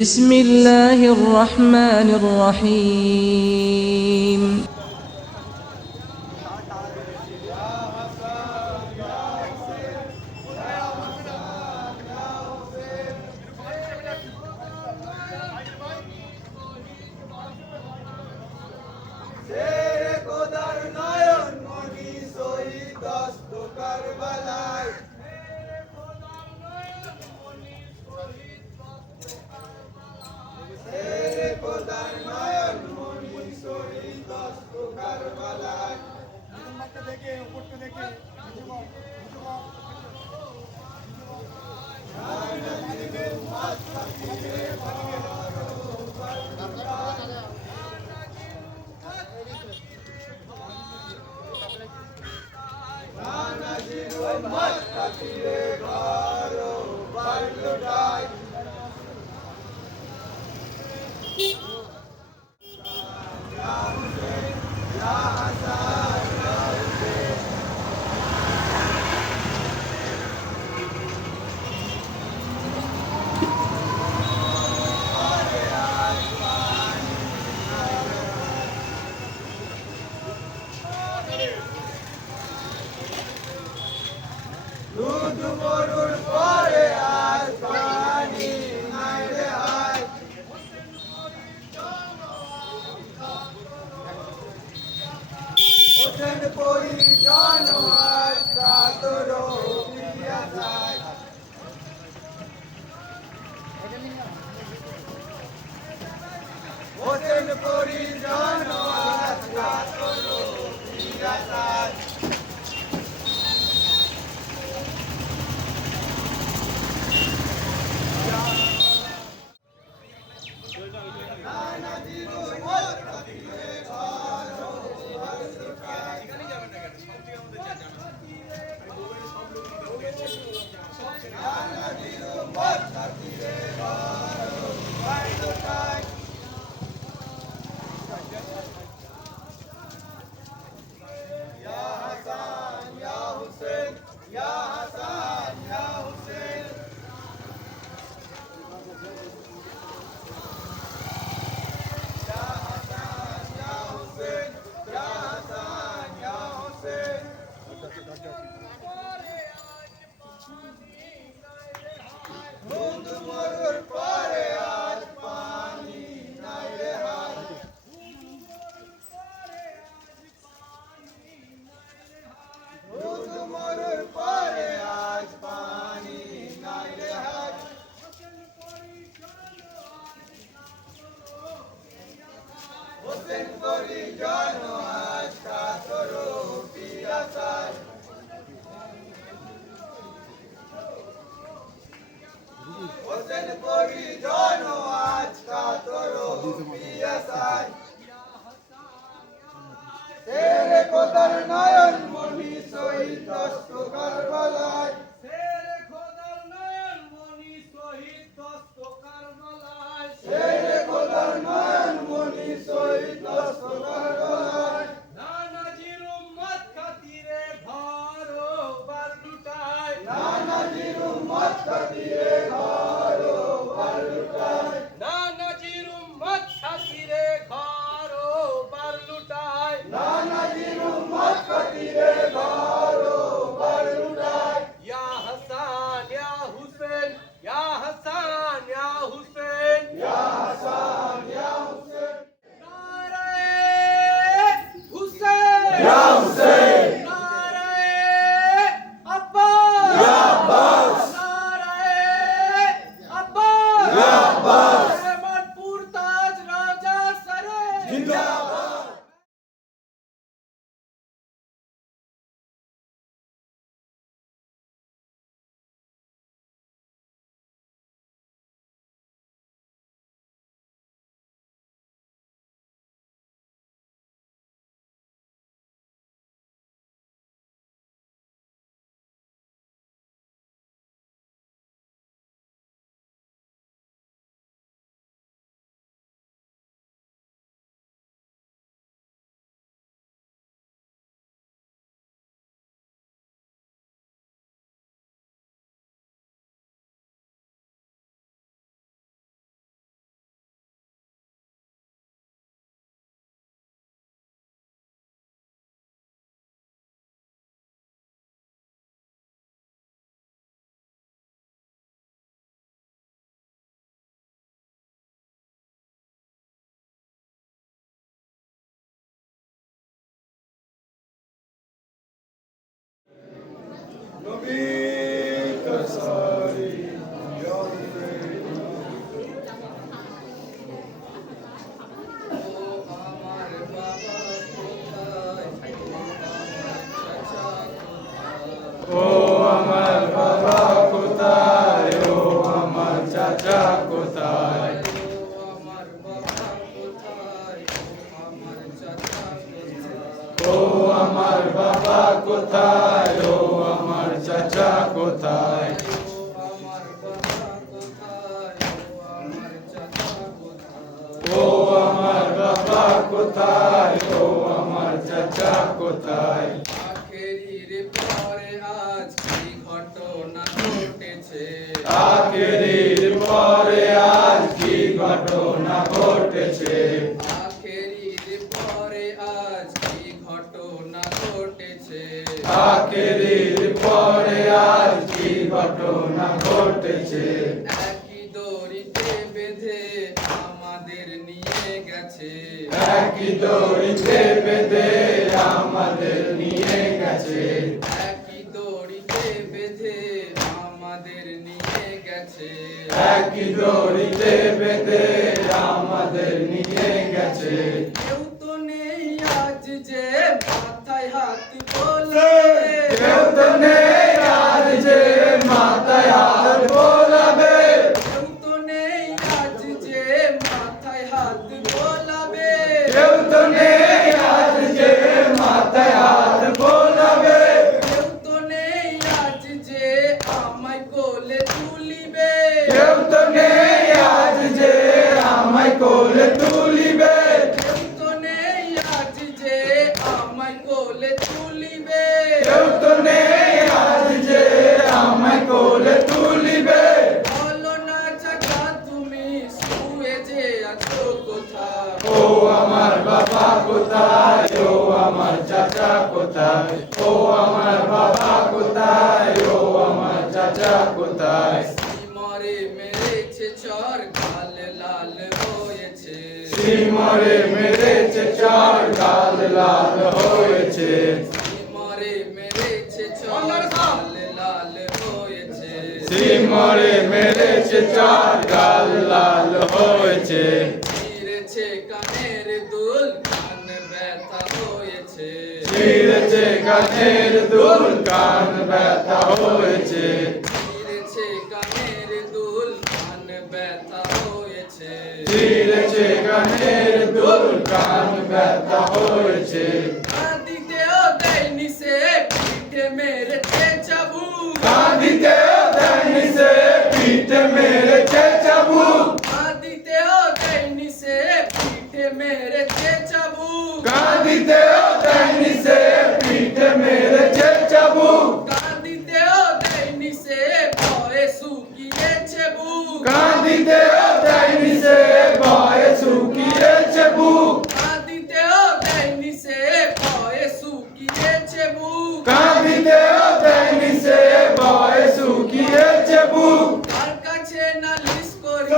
بسم الله الرحمن الرحيم বাবা কোথায়, ও আমার চাচা কোথায়? ও আমার বাবা কোথায়, ও আমার চাচা কোথায়? আখেরির পরে আজ কি ঘটনা ঘটেছে? আখেরির পরে আজ কি ঘটনা ঘটেছে? আখেরির পরে আজ কি ঘটনা ঘটেছে? আখেরির পরে আজ কি ঘটনা ঘটেছে? একই দড়িতে বেঁধে আমাদের নিয়ে গেছে। একই দড়িতে বেঁধে আমাদের নিয়ে গেছে। একই দড়িতে বেঁধে আমাদের নিয়ে গেছে। একই দড়িতে বেঁধে আমাদের নিয়ে গেছে। কেউ তো নেই আজ যে মাথায় হাত তোলে। কেউ তো নেই আজ যে মাথায় হাত বোলাবে। কেউ তো নেই আজ যে মাথায় হাত বোলাবে। কেউ তো নেই আজ যে মাথায় হাত বোলাবে। কেউ তো নেই আজ যে আমায় কোলে তুলিবে। কেউ তো নেই আজ যে আমায় কোলে তুলিবে। কেউ তো নেই আজ যে আমায় কোলে তুলিবে। কেউ তো নেই আজ যে আমায় কোলে তুলিবে। বলো না চাচা তুমি শুয়ে যে আছো কোথায়? ও আমার বাবা কোথায়, ও আমার চাচা কোথায়? ও আমার বাবা কোথায়, ও আমার চাচা কোথায়? সিমরে মেরেছে চর গাল লাল হয়েছে। সিমরে মেরেছে চর গাল লাল হয়েছে। সিমরে মেরেছে চর গাল লাল হয়েছে। সিমরে মেরেছে চর গাল লাল হয়েছে। ছিঁড়েছে কানের দুল কান ব্যথা হয়েছে। ছিঁড়েছে কানের দুল কান ব্যথা হয়েছে। ছিঁড়েছে কানের দুল কান ব্যথা হয়েছে। ছিঁড়েছে কানের দুল কান ব্যথা হয়েছে। কাঁদিতেও দেয়নি সে পিঠে মেরেছে চাবুক। কাঁদিতেও দেয়নি সে পিঠে মেরেছে চাবুক। কাঁদিতেও দেয়নি সে পিঠে মেরেছে চাবুক। কাঁদিতেও দেয়নি সে পিঠে মেরেছে চাবুক। কাঁদিতেও দেয়নি সে ভয়ে শুকিয়েছে বুক। কাঁদিতেও দেয়নি সে ভয়ে শুকিয়েছে বুক। কাঁদিতেও দেয়নি সে ভয়ে শুকিয়েছে বুক। কাঁদিতেও দেয়নি সে ভয়ে শুকিয়েছে বুক। তার কাছে নালিশ করি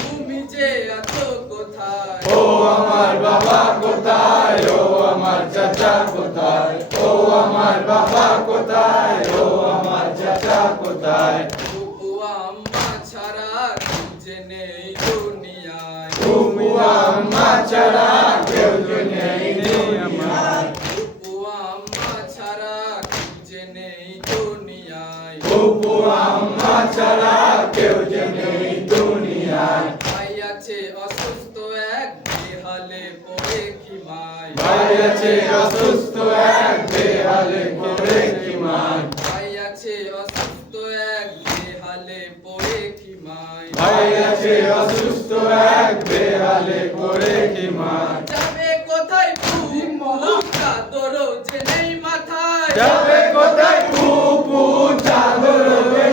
তুমি যে আছো কোথায়? ও আমার বাবা কোথায়, ও আমার চাচা কোথায়? ও আমার বাবা কোথায়, ও আমার চাচা কোথায়? ফুপু আম্মা ছাড়া খুঁজে নেই দুনিয়ায়। ফুপু আম্মা ছাড়া কেউ যে নেই দুনিয়ায়। ফুপু আম্মা ছাড়া খুঁজে নেই দুনিয়ায়। ফুপু আম্মা ছাড়া কেউ যে নেই দুনিয়ায়। ভাই আছে অসুস্থ এক বেহালে পড়ে খিমায়। ভাই আছে অসুস্থ এক বেহালে পড়ে খিমায়। ভাই আছে অসুস্থ এক বেহালে পড়ে খিমায়। ভাই আছে অসুস্থ এক বেহালে পড়ে খিমায়। যাবে কোথায় ফুপু চাদর যে নেই মাথায়। যাবে কোথায় ফুপু চাদর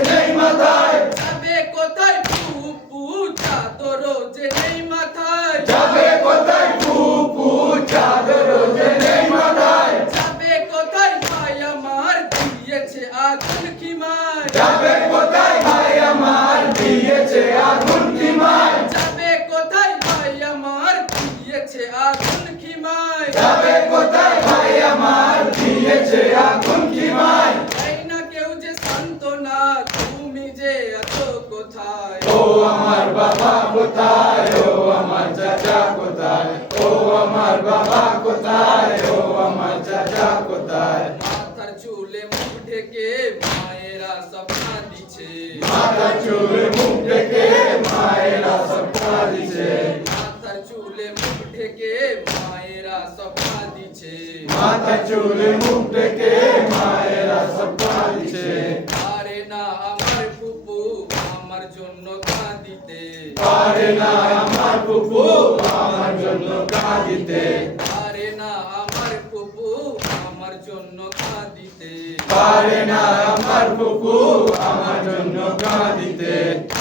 নেই মাথায়? যাবে কোথায় ফুপু চাদর যে নেই মাথায়। যাবে কোথায় ফুপু চাদর নেই মাথায়? যাবে কোথায় ভাই আমার দিয়েছে আগুন খিমায়। যাবে কোথায় ভাই আমার দিয়েছে আগুন খিমায়? যাবে কোথায় ভাই আমার দিয়েছে আগুন খিমায়। যাবে কোথায় ভাই আমার দিয়েছে আগুন খিমায়? তাই না কেউ যে সান্ত্বনা তুমি যে আছো কোথায়? ও আমার বাবা কোথায়, ও আমার চাচা কোথায়? ও আমার বাবা কোথায়, ও আমার চাচা কোথায়? মাথার চুলে মুখ ঢেকে মায়েরা স্বপ্না দিছে। মাথার চুলে মুখ ঢেকে মায়েরা স্বপ্না দিছে। মাথার চুলে মুখ ঢেকে মায়েরা স্বপ্না দিছে। মাথা চুলে মুখ ডেকে মায়েরা সব কাঁদিছে পারে না আমার ফুপু আমার জন্য কাঁদিতে পারে না আমার ফুফু আমার জন্য কাঁদিতে পারে না আমার ফুপু আমার জন্য কাঁদিতে পারে না আমার ফুফু আমার জন্য কাঁদিতে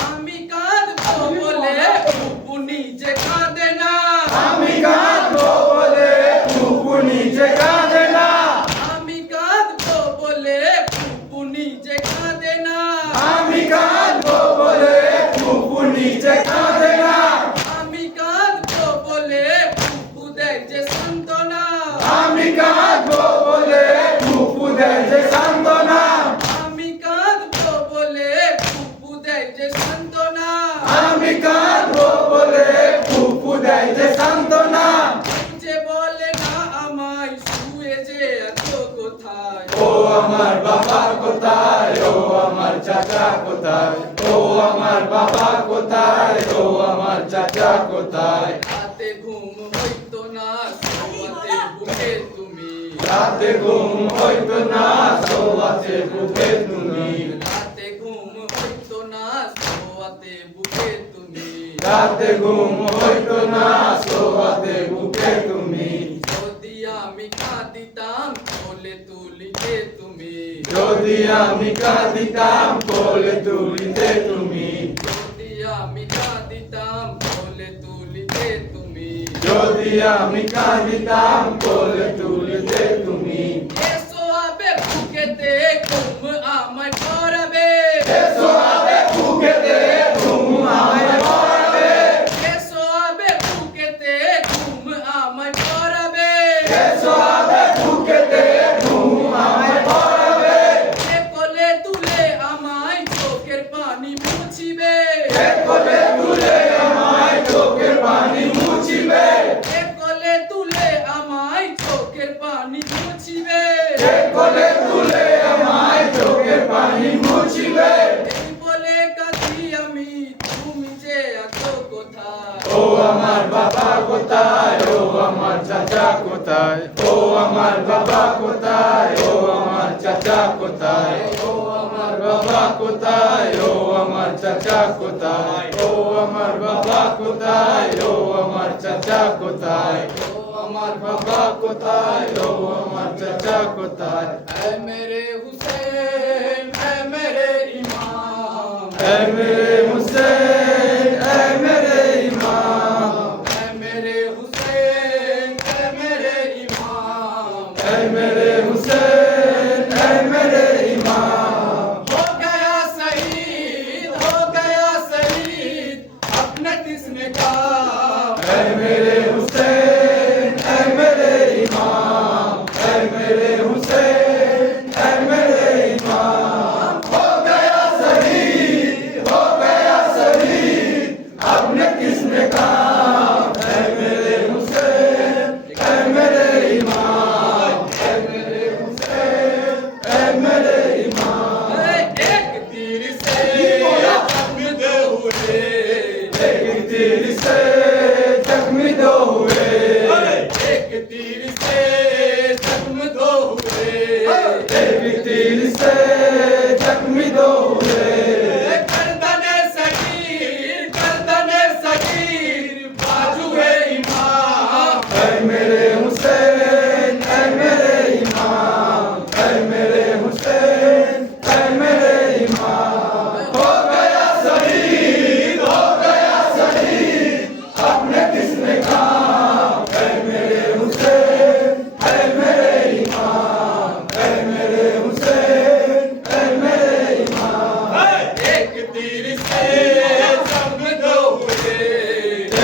আমি কাঁদবো বলে ফুপু নিজে কাঁদে না আমি কাঁদবো বলে ফুফু নিজে কাঁদে না আমি কাঁদবো বলে ফুপু নিজে কাঁদে না আমি কাঁদবো বলে ফুফু নিজে কাঁদে না আমি কাঁদবো বলে ফুপু দেয় যে সান্ত্বনা আমি কাঁদবো বলে ফুফু দেয় যে সান্ত্বনা আমি কাঁদবো বলে ফুপু দেয় যে সান্ত্বনা আমি কাঁদবো বলে ফুফু দেয় যে সান্ত্বনা যে বলে না আমায় শুয়ে যে আছো কোথায় ও আমার বাবা কোথায় ও আমার চাচা কোথায় ও আমার বাবা কোথায় ও আমার চাচা কোথায় রাতে ঘুম হইতো না শোয়াতে বুকে তুমি রাতে ঘুম হইতো না শোয়াতে বুকে তুমি রাতে ঘুম হইতো না শোয়াতে বুকে তুমি রাতে ঘুম হইতো না শোয়াতে বুকে তুমি যদি আমি কাঁদিতাম কোলে তুলিতে তুমি যদি আমি কাঁদিতাম কোলে তুলিতে তুমি যদি আমি কাঁদিতাম কোলে তুলিতে তুমি যদি আমি কাঁদিতাম কোলে তুলিতে তুমি এসো আবে বুকেতে ঘুম আমায় পড়াবে এসো আবে বুকেতে ঘুম আমায় পড়াবে এসো আবে বুকেতে ঘুম আমায় পড়াবে এসো আবে বুকেতে ঘুম আমায় পড়াবে এ কোলে তুলে আমায় চোখের পানি মুছিবে এ কোলে তুলে আমায় চোখের পানি মুছিবে এ কোলে তুলে আমায় চোখের পানি মুছিবে এ কোলে তুলে আমায় চোখের পানি মুছিবে এই বলে কাঁদি আমি তুমি যে আছো কোথায় ও আমার বাবা কোথায় ও আমার চাচা কোথায় ও আমার বাবা কোথায় ও আমার চাচা কোথায় ও আমার বাবা কোথায় ও আমার চাচা কোথায় ও আমার বাবা কোথায় ও আমার চাচা কোথায় ও আমার বাবা কোথায় ও আমার চাচা কোথায় এ মেরে হুসেন এ মেরে ইমাম এ মেরে হুসেন এ মেরে ইমাম এ মেরে হুসেন এ মেরে ইমাম এ মেরে হুসেন এ মেরে ইমাম हो गया शहीद अपने किसने कहा এ মেরে হুসেন এ মেরে ইমাম এ মেরে হুসেন এ মেরে ইমাম हो गया शहीद आपने किसने कहा ए मेरे हुसैन ए मेरे इमाम ए मेरे हुसैन ए मेरे इमाम एक तीर से जख्म दो हुए एक तीर से जख्मी दो हुए एक तीर से जख्म दो हुए एक तीर से जख्मी दो हुए गर्दने सगीर बाजुए इमाम ऐ मेरे हुसैन ऐ मेरे इमाम ऐ मेरे हुसैन ऐ मेरे इमाम हो गया शहीद आपने किसने कहा ऐ मेरे हुसैन ऐ मेरे इमाम ऐ मेरे हुसैन ऐ मेरे इमाम एक तीर से जख्म दो हुए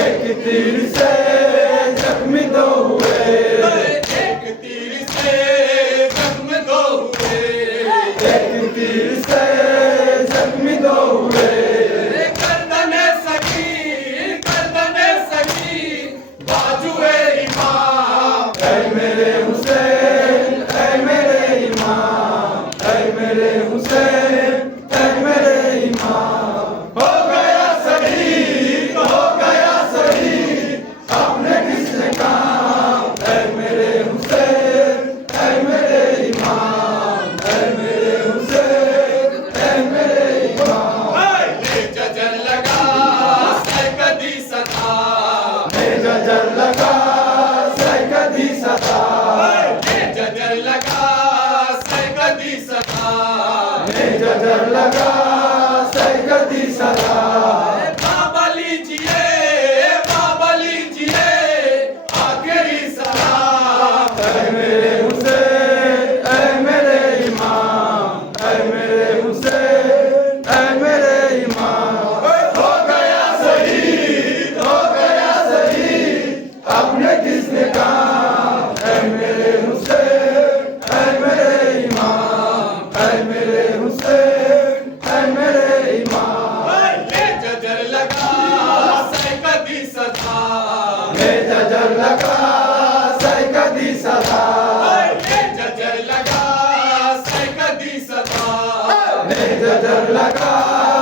एक तीर से जख्मी दो हुए एक तीर से जख्म दो हुए एक तीर से जख्मी दो हुए गर्दने सगीर बाजुए इमाम ऐ मेरे हुसैन ऐ मेरे इमाम ऐ मेरे हुसैन ऐ मेरे इमाम हो गया शहीद आपने किसने कहा नजर लगा